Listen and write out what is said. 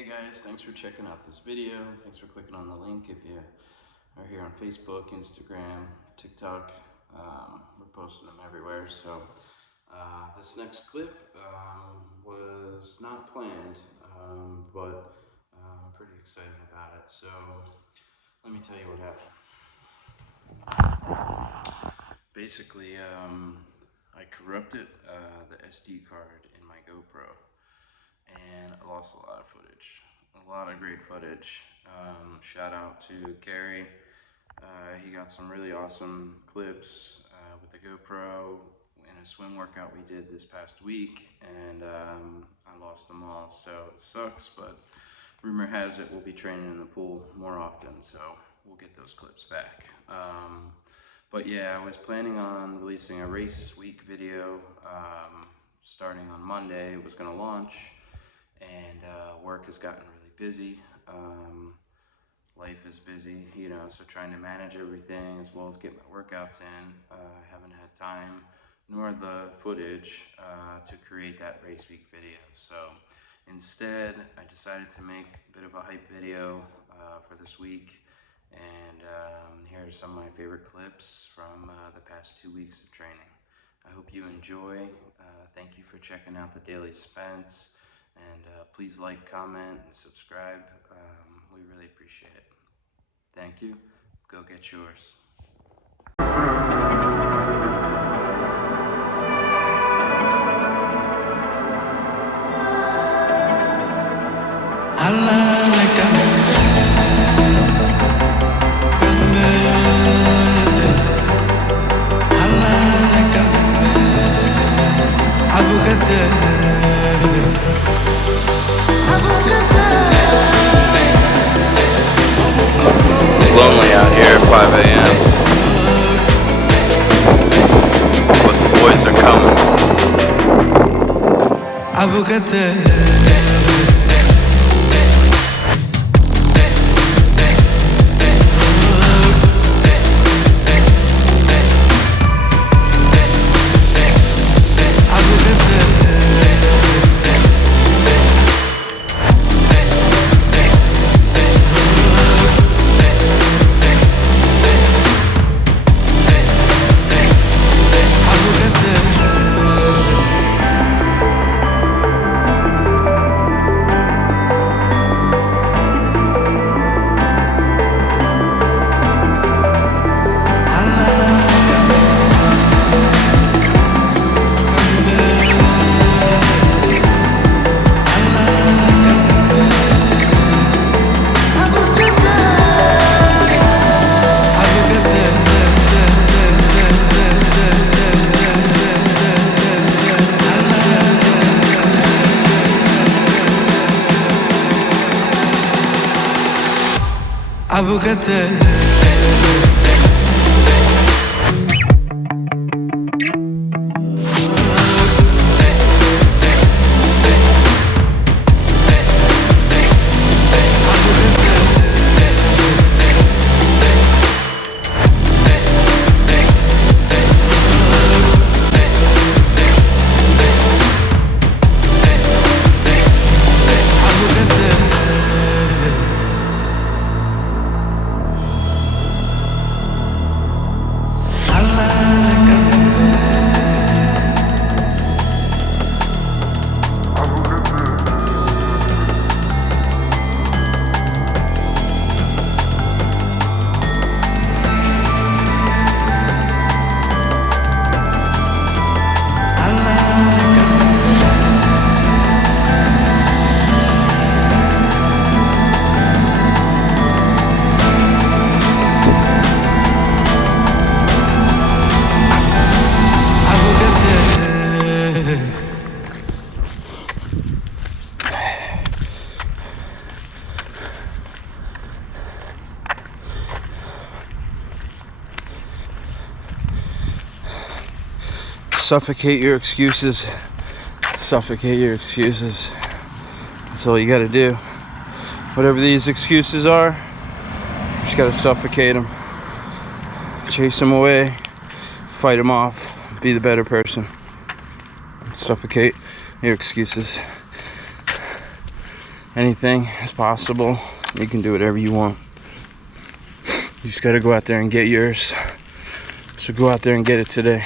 Hey guys, thanks for checking out this video. Thanks for clicking on the link if you are here on Facebook, Instagram, TikTok. We're posting them everywhere. So this next clip was not planned, but I'm pretty excited about it. So let me tell you what happened. Basically, I corrupted the SD card in my GoPro. And I lost a lot of footage, a lot of great footage. Shout out to Gary. He got some really awesome clips with the GoPro in a swim workout we did this past week, and I lost them all, so it sucks, but rumor has it we'll be training in the pool more often, so we'll get those clips back. But yeah, I was planning on releasing a race week video starting on Monday. It was going to launch. And work has gotten really busy. Life is busy, you know, so trying to manage everything as well as get my workouts in. I haven't had time nor the footage to create that race week video. So instead, I decided to make a bit of a hype video for this week. And here are some of my favorite clips from the past 2 weeks of training. I hope you enjoy. Thank you for checking out the Daily Spence. And please like, comment, and subscribe. We really appreciate it. Thank you. Go get yours. It's lonely out here at 5 a.m. but the boys are coming. Suffocate your excuses. Suffocate your excuses. That's all you gotta do. Whatever these excuses are, you just gotta suffocate them. Chase them away. Fight them off. Be the better person. Suffocate your excuses. anything is possible. You can do whatever you want. You just gotta go out there and get yours. So go out there and get it today.